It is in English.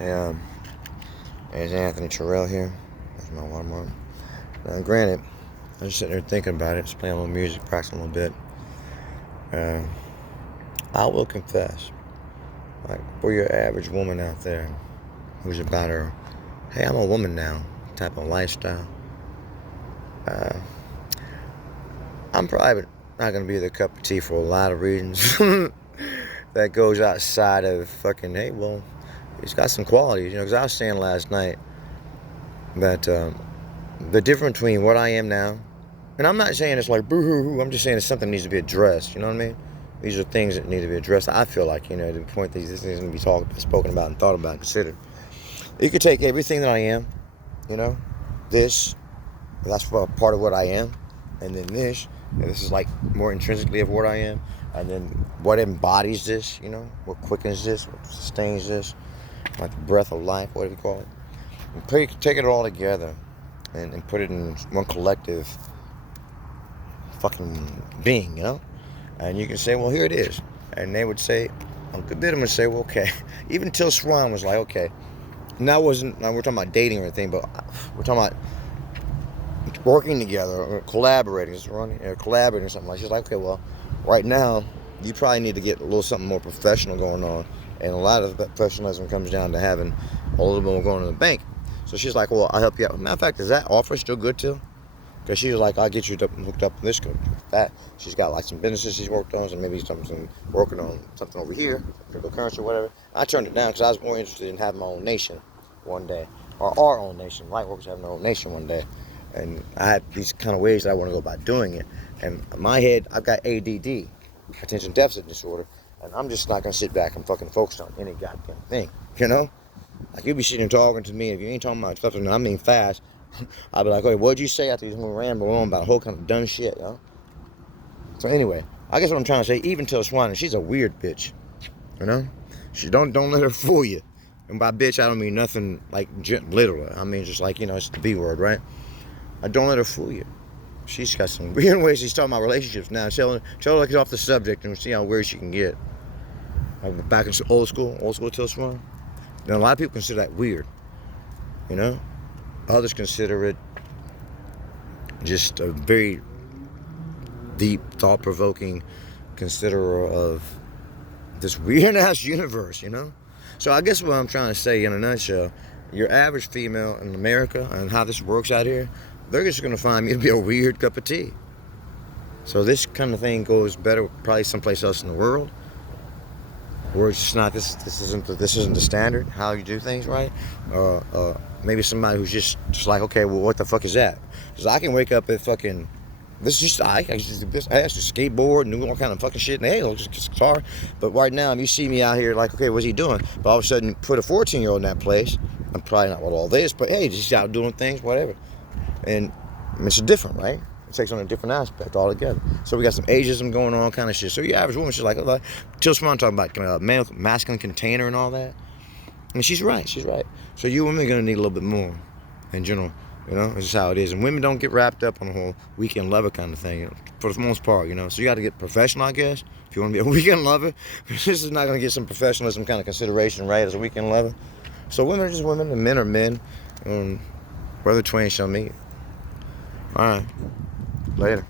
Yeah, there's Anthony Terrell here. There's my watermark. Now, granted, I was sitting there thinking about it, just playing a little music, practicing a little bit. I will confess, like, for your average woman out there who's about her, hey, I'm a woman now type of lifestyle, I'm probably not going to be the cup of tea for a lot of reasons. That goes outside of fucking, hey, well, he's got some qualities, because I was saying last night that the difference between what I am now, and I'm not saying it's like boo-hoo-hoo, I'm just saying it's something that needs to be addressed, you know what I mean? These are things that need to be addressed. I feel like, to the point that these things need to be spoken about and thought about and considered. You could take everything that I am, that's part of what I am, and then this is like more intrinsically of what I am, and then what embodies this, what quickens this, what sustains this, like the breath of life, whatever you call it. And take it all together and put it in one collective fucking being, And you can say, well, here it is. And they would say, I'm good bit of them would say, well, okay. Even Till Swan was like, okay. Now we're talking about dating or anything, but we're talking about working together or collaborating, collaborating or something like that. She's like, okay, well, right now, you probably need to get a little something more professional going on. And a lot of professionalism comes down to having a little bit more going in the bank. So she's like, well, I'll help you out. Matter of fact, is that offer still good too? Because she was like, I'll get you hooked up in this, that. She's got like some businesses she's worked on, and maybe some working on something over here, cryptocurrency or whatever. I turned it down because I was more interested in having my own nation one day, or our own nation. Lightworkers having their own nation one day. And I had these kind of ways that I want to go about doing it. And in my head, I've got ADD, attention deficit disorder, and I'm just not going to sit back and fucking focus on any goddamn thing, Like, you be sitting and talking to me, if you ain't talking about stuff, I mean fast, I'll be like, okay, what'd you say after you ramble on about a whole kind of dumb shit, So anyway, I guess what I'm trying to say, even Till Swan, she's a weird bitch, She don't let her fool you. And by bitch, I don't mean nothing like literal. I mean just like, it's the B word, right? I don't let her fool you. She's got some weird ways she's talking about relationships now. Tell her like it's off the subject and see how weird she can get. Back in old school Till Swan. Now, a lot of people consider that weird, Others consider it just a very deep, thought-provoking considerer of this weird-ass universe, So I guess what I'm trying to say in a nutshell, your average female in America and how this works out here, they're just going to find me to be a weird cup of tea. So this kind of thing goes better probably someplace else in the world, where it's just not this isn't the standard how you do things, right? Maybe somebody who's just like, okay, well, what the fuck is that? Because I can wake up at fucking, this is just I used to skateboard and do all kind of fucking shit, and hey, just guitar. But right now, if you see me out here, like, okay, what's he doing? But all of a sudden, put a 14-year-old in that place. I'm probably not with all this, but hey, just out doing things, whatever. And it's different, right? It takes on a different aspect altogether. So we got some ageism going on, kind of shit. So your average woman, she's like Till Swan talking about masculine container and all that. And she's right. So you women are going to need a little bit more in general. This is how it is. And women don't get wrapped up on the whole weekend lover kind of thing, for the most part, So you got to get professional, I guess, if you want to be a weekend lover. This is not going to get some professionalism kind of consideration, right, as a weekend lover. So women are just women, and men are men. Brother twain shall meet. All right. Later.